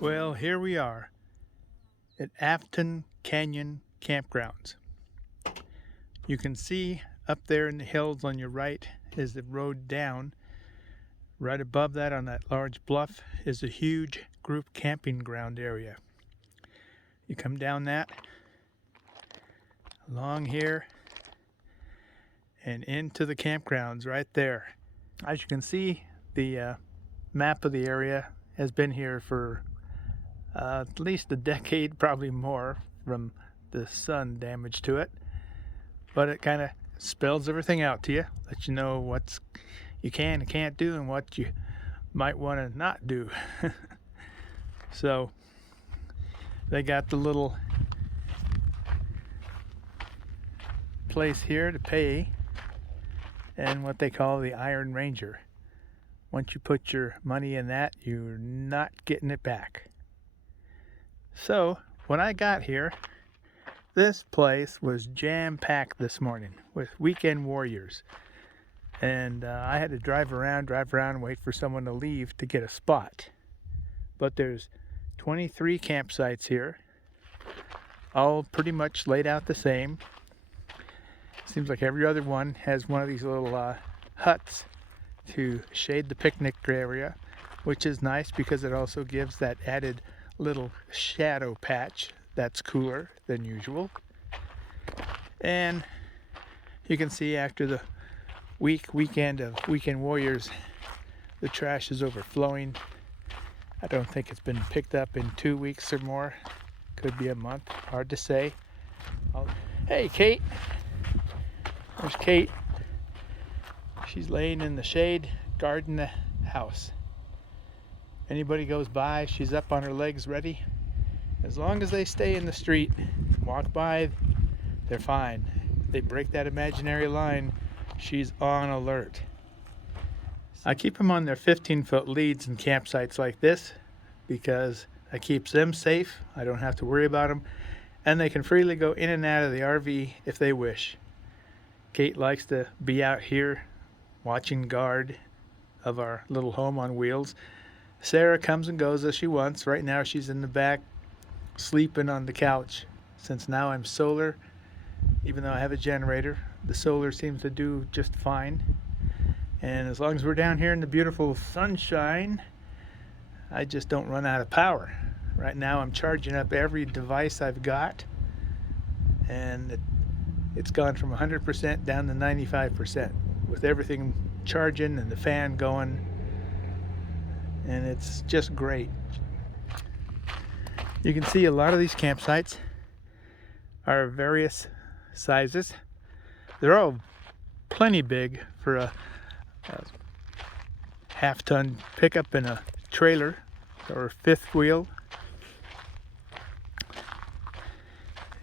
Well, here we are at Afton Canyon Campgrounds. You can see up there in the hills on your right is the road down. Right above that on that large bluff is a huge group camping ground area. You come down that, along here, and into the campgrounds right there. As you can see, the map of the area has been here for at least a decade, probably more, from the sun damage to it. But it kind of spells everything out to you, lets you know what you can and can't do and what you might want to not do. So they got the little place here to pay and what they call the Iron Ranger. Once you put your money in that, you're not getting it back. So when I got here, this place was jam-packed this morning with weekend warriors. And I had to drive around and wait for someone to leave to get a spot. But there's 23 campsites here, all pretty much laid out the same. Seems like every other one has one of these little huts to shade the picnic area, which is nice because it also gives that added little shadow patch that's cooler than usual. And you can see after the weekend of weekend warriors, the trash is overflowing. I don't think it's been picked up in 2 weeks or more. Could be a month, hard to say. Hey, Kate. There's Kate. She's laying in the shade, guarding the house. Anybody goes by, she's up on her legs ready. As long as they stay in the street, walk by, they're fine. If they break that imaginary line, she's on alert. I keep them on their 15-foot leads in campsites like this because it keeps them safe. I don't have to worry about them. And they can freely go in and out of the RV if they wish. Kate likes to be out here watching guard of our little home on wheels. Sarah comes and goes as she wants. Right now she's in the back sleeping on the couch. Since now I'm solar, even though I have a generator, the solar seems to do just fine. And as long as we're down here in the beautiful sunshine, I just don't run out of power. Right now I'm charging up every device I've got, and it's gone from 100% down to 95% with everything charging and the fan going, and it's just great. You can see a lot of these campsites are various sizes. They're all plenty big for a half-ton pickup and a trailer or fifth wheel.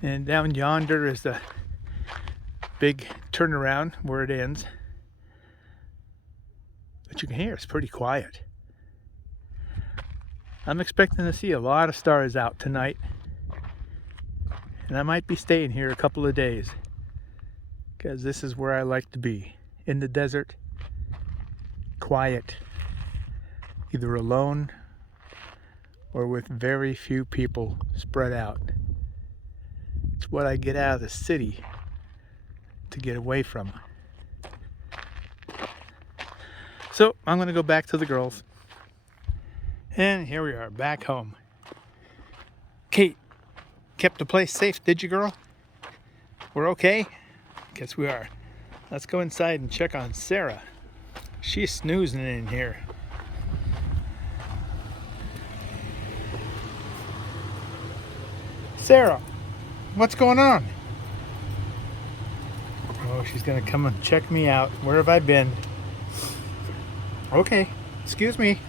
And down yonder is the big turnaround where it ends. But you can hear it's pretty quiet. I'm expecting to see a lot of stars out tonight. And I might be staying here a couple of days because this is where I like to be. In the desert, quiet, either alone or with very few people spread out. It's what I get out of the city to get away from. So I'm going to go back to the girls. And here we are, back home. Kate, kept the place safe, did you, girl? We're okay? Guess we are. Let's go inside and check on Sarah. She's snoozing in here. Sarah, what's going on? Oh, she's gonna come and check me out. Where have I been? Okay, excuse me.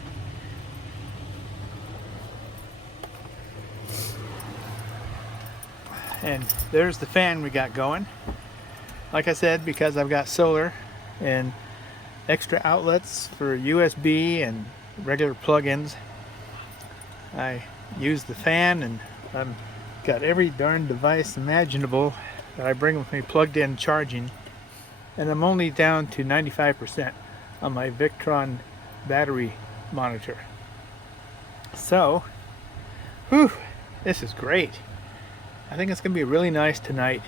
And there's the fan we got going. Like I said, because I've got solar and extra outlets for USB and regular plug-ins, I use the fan, and I've got every darn device imaginable that I bring with me plugged in charging, and I'm only down to 95% on my Victron battery monitor. So Whew, this is great. I think it's going to be really nice tonight.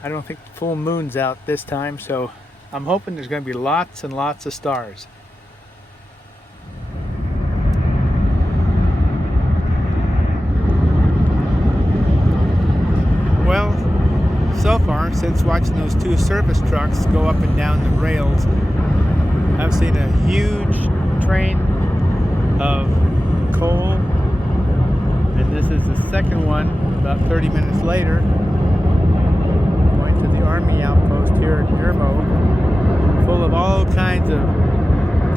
I don't think the full moon's out this time, so I'm hoping there's going to be lots and lots of stars. Well, so far, since watching those two service trucks go up and down the rails, I've seen a huge train of coal, and this is the second one about 30 minutes later, going to the Army outpost here at Yermo, full of all kinds of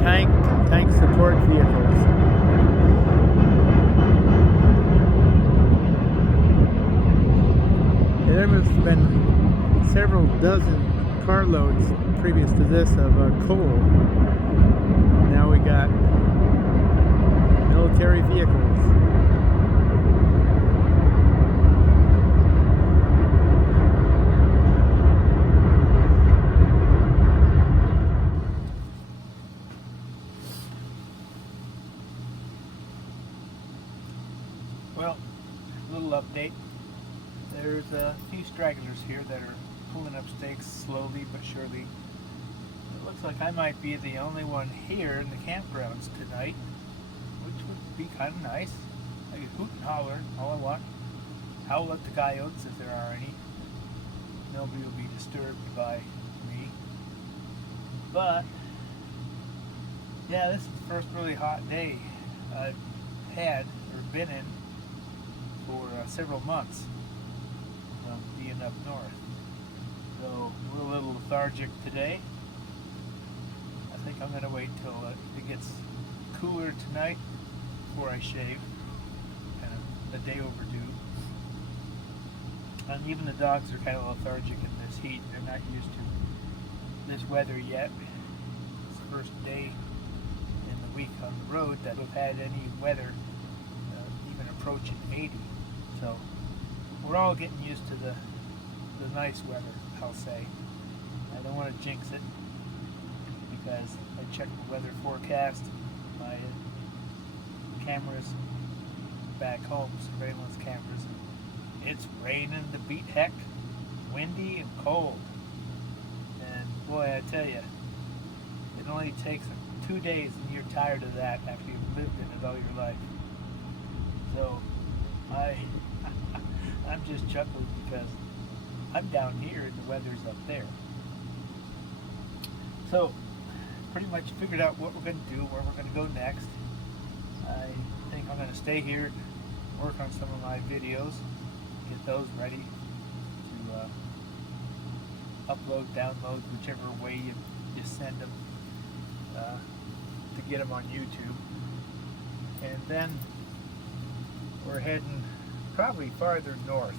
tank support vehicles. There must have been several dozen carloads previous to this of coal. Now we got military vehicles. Well, little update. There's a few stragglers here that are pulling up stakes slowly but surely. It looks like I might be the only one here in the campgrounds tonight, which would be kind of nice. I could hoot and holler all I want, howl at the coyotes if there are any. Nobody will be disturbed by me. But, yeah, this is the first really hot day I've had or been in for several months. Being up north. So we're a little lethargic today. I think I'm going to wait till it gets cooler tonight before I shave. Kind of a day overdue. And even the dogs are kind of lethargic in this heat. They're not used to this weather yet. It's the first day in the week on the road that we've had any weather even approaching 80. So we're all getting used to the nice weather, I'll say. I don't want to jinx it because I checked the weather forecast, my cameras back home, surveillance cameras. It's raining to beat heck, windy and cold. And boy, I tell you, it only takes 2 days and you're tired of that after you've lived in it all your life. So I'm just chuckling because I'm down here and the weather's up there. So, pretty much figured out what we're going to do, where we're going to go next. I think I'm going to stay here, work on some of my videos, get those ready to upload, download, whichever way you send them, to get them on YouTube. And then we're heading probably farther north.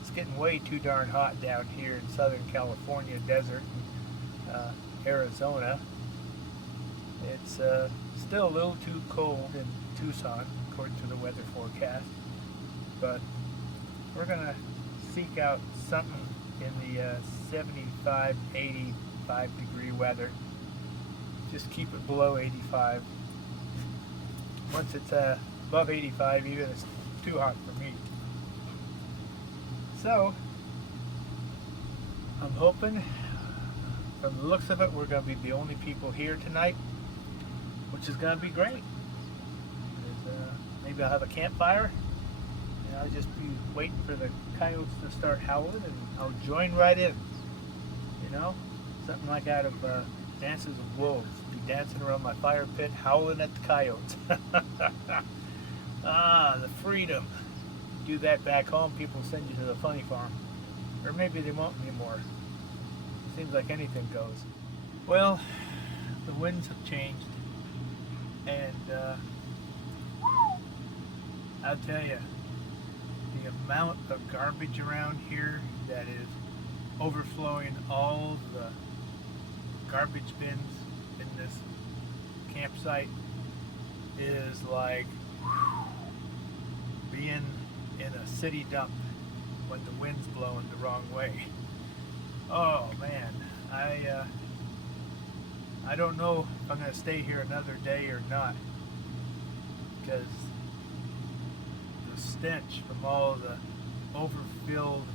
It's getting way too darn hot down here in Southern California desert and Arizona. It's still a little too cold in Tucson according to the weather forecast, but we're gonna seek out something in the 75, 85 degree weather. Just keep it below 85. Once it's above 85, even it's too hot for me. So, I'm hoping, from the looks of it, we're going to be the only people here tonight, which is going to be great. Maybe I'll have a campfire, and I'll just be waiting for the coyotes to start howling, and I'll join right in. You know, something like out of Dances of Wolves. Be dancing around my fire pit, howling at the coyotes. Ah, the freedom. Do that back home, people send you to the funny farm. Or maybe they won't anymore. Seems like anything goes. Well, the winds have changed. And I'll tell you, the amount of garbage around here that is overflowing all the garbage bins in this campsite is like being in a city dump when the wind's blowing the wrong way. Oh man, I don't know if I'm going to stay here another day or not, because stench from all the overfilled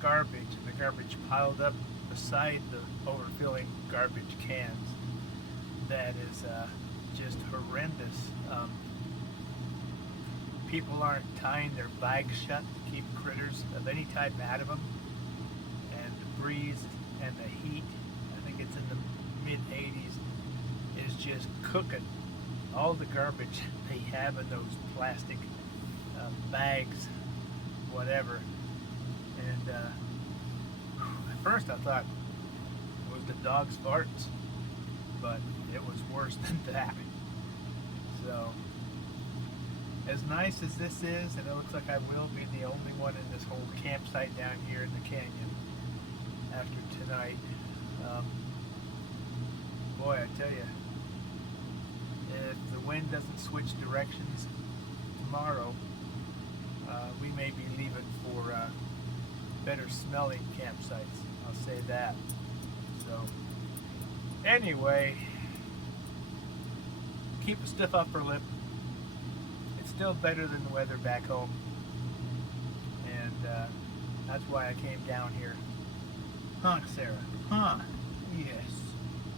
garbage and the garbage piled up beside the overfilling garbage cans. That is just horrendous. People aren't tying their bags shut to keep critters of any type out of them. And the breeze and the heat, I think it's in the mid-80s, is just cooking all the garbage they have in those plastic bags, whatever. And at first I thought it was the dog's farts, but it was worse than that. So, as nice as this is, and it looks like I will be the only one in this whole campsite down here in the canyon after tonight, boy, I tell you, if the wind doesn't switch directions tomorrow, we may be leaving for better smelling campsites, I'll say that. So, anyway, keep a stiff upper lip. It's still better than the weather back home, and that's why I came down here. Huh, Sarah? Huh? Yes.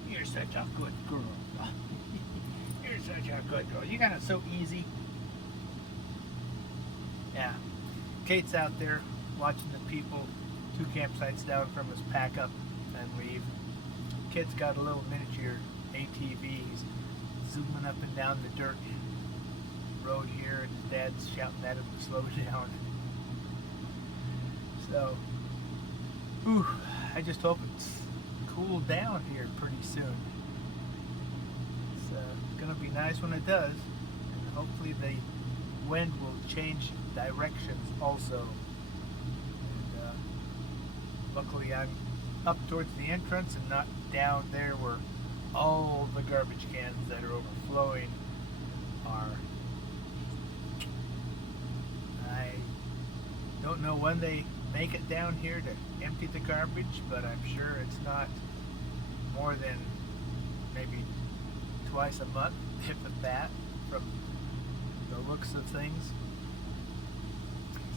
You're such a good girl. You're such a good girl. You got it so easy. Yeah. Kate's out there watching the people 2 campsites down from us pack up and leave. Kid's got a little miniature ATV. He's zooming up and down the dirt road here, and his dad's shouting at him to slow down. So, I just hope it's cooled down here pretty soon. It's gonna be nice when it does, and hopefully the wind will change directions also. And luckily I'm up towards the entrance and not down there where all the garbage cans that are overflowing are. I don't know when they make it down here to empty the garbage, but I'm sure it's not more than maybe twice a month, if at that, from the looks of things.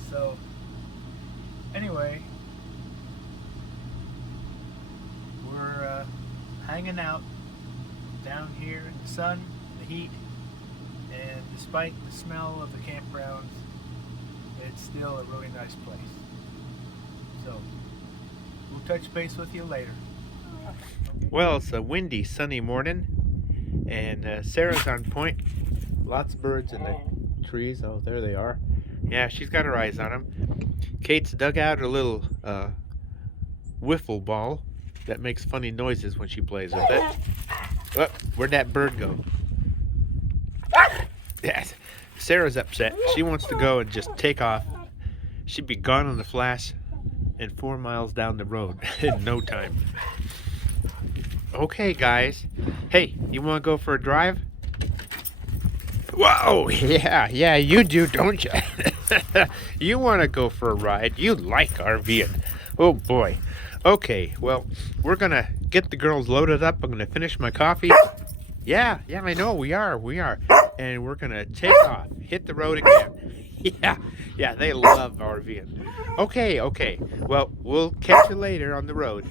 So, anyway, we're hanging out down here in the sun, the heat, and despite the smell of the campgrounds, it's still a really nice place. So, we'll touch base with you later. Well, it's a windy, sunny morning, and Sarah's on point. Lots of birds in the trees. Oh, there they are. Yeah, she's got her eyes on them. Kate's dug out her little wiffle ball that makes funny noises when she plays with it. Oh, where'd that bird go? Yes, Sarah's upset. She wants to go and just take off. She'd be gone on the flash and 4 miles down the road in no time. Okay, guys. Hey, you want to go for a drive? Whoa, yeah, you do, don't you? You want to go for a ride. You like RVing. Oh, boy. Okay, well, we're going to get the girls loaded up. I'm going to finish my coffee. Yeah, I know, we are. And we're going to take off, hit the road again. Yeah, they love RVing. Okay. Well, we'll catch you later on the road.